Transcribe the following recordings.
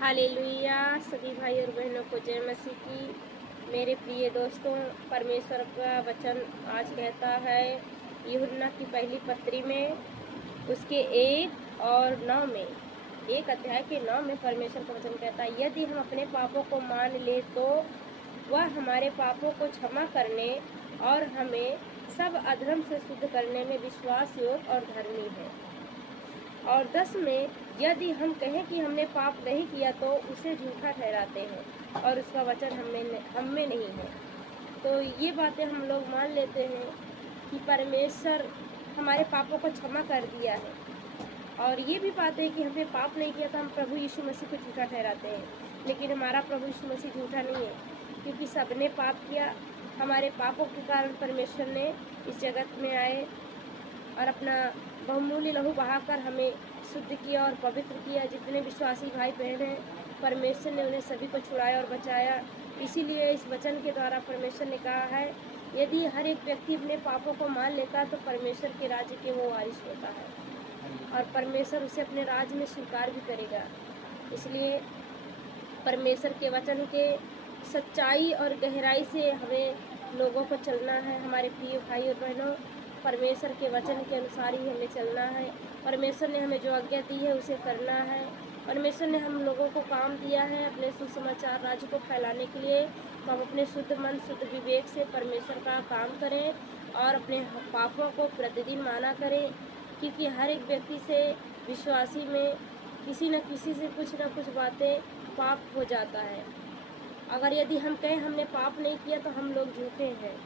Hallelujah. सभी भाई और बहनों को जय मसीह की। मेरे प्रिय दोस्तों, परमेश्वर का वचन आज कहता है यूहन्ना की पहली पत्री में उसके 1 और 9 में, 1 अध्याय के 9 में परमेश्वर का वचन कहता है, यदि हम अपने पापों को मान ले तो वह हमारे पापों को क्षमा करने और हमें सब अधर्म से शुद्ध करने में विश्वास योग्य और धर्मी है। और 10 में, यदि हम कहें कि हमने पाप नहीं किया तो उसे झूठा ठहराते हैं और उसका वचन हम में नहीं है। तो ये बातें हम लोग मान लेते हैं कि परमेश्वर हमारे पापों को क्षमा कर दिया है, और ये भी बात है कि हमने पाप नहीं किया तो हम प्रभु यीशु मसीह को झूठा ठहराते हैं। लेकिन हमारा प्रभु यीशु मसीह झूठा नहीं है, क्योंकि सबने पाप किया। हमारे पापों के कारण परमेश्वर ने इस जगत में आए और अपना बहुमूल्य लहू बहाकर हमें शुद्ध किया और पवित्र किया। जितने विश्वासी भाई बहन हैं, परमेश्वर ने उन्हें सभी को छुड़ाया और बचाया। इसीलिए इस वचन के द्वारा परमेश्वर ने कहा है, यदि हर एक व्यक्ति अपने पापों को मान लेता तो परमेश्वर के राज्य के वो वारिस होता है और परमेश्वर उसे अपने राज्य में स्वीकार भी करेगा। इसलिए परमेश्वर के वचन के सच्चाई और गहराई से हमें लोगों को चलना है। हमारे प्रिय भाई और बहनों, परमेश्वर के वचन के अनुसार ही हमें चलना है। परमेश्वर ने हमें जो आज्ञा दी है उसे करना है। परमेश्वर ने हम लोगों को काम दिया है अपने सुसमाचार राज्य को फैलाने के लिए। तो हम अपने शुद्ध मन शुद्ध विवेक से परमेश्वर का काम करें और अपने पापों को प्रतिदिन माना करें, क्योंकि हर एक व्यक्ति से, विश्वासी में किसी न किसी से कुछ न कुछ बातें पाप हो जाता है। अगर यदि हम कहें हमने पाप नहीं किया तो हम लोग झूठे हैं,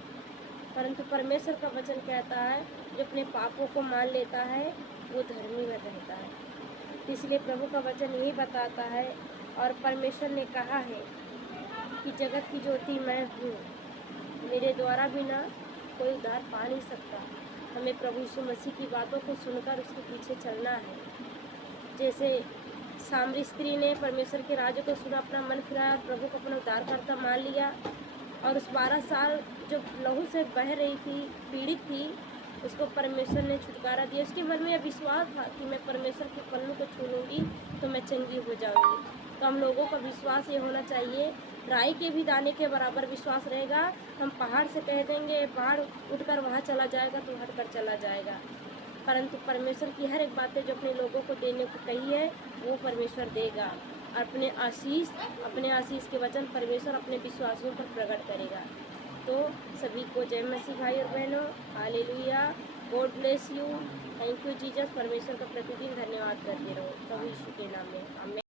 परंतु परमेश्वर का वचन कहता है जो अपने पापों को मान लेता है वो धर्मी में रहता है। इसलिए प्रभु का वचन यही बताता है, और परमेश्वर ने कहा है कि जगत की ज्योति मैं हूँ, मेरे द्वारा बिना कोई उद्धार पा नहीं सकता। हमें प्रभु यीशु मसीह की बातों को सुनकर उसके पीछे चलना है। जैसे सामरी स्त्री ने परमेश्वर के राज्य को सुना, अपना मन फिराया, प्रभु को अपना उद्धारकर्ता मान लिया, और उस 12 साल जो लहू से बह रही थी, पीड़ित थी, उसको परमेश्वर ने छुटकारा दिया। उसके मन में यह विश्वास था कि मैं परमेश्वर के पल्लू को छू लूँगी तो मैं चंगी हो जाऊँगी। तो हम लोगों का विश्वास ये होना चाहिए, राई के भी दाने के बराबर विश्वास रहेगा। हम पहाड़ से कह देंगे पहाड़ उठकर वहाँ चला जाएगा तो हटकर चला जाएगा, परंतु परमेश्वर की हर एक बातें जो अपने लोगों को देने को कही है वो परमेश्वर देगा। अपने आशीष के वचन परमेश्वर अपने विश्वासियों पर प्रकट करेगा। तो सभी को जय मसीह भाई और बहनों, hallelujah, God bless you, thank you Jesus. परमेश्वर का प्रतिदिन धन्यवाद करते रहो प्रभु यीशु के नाम में, आमीन।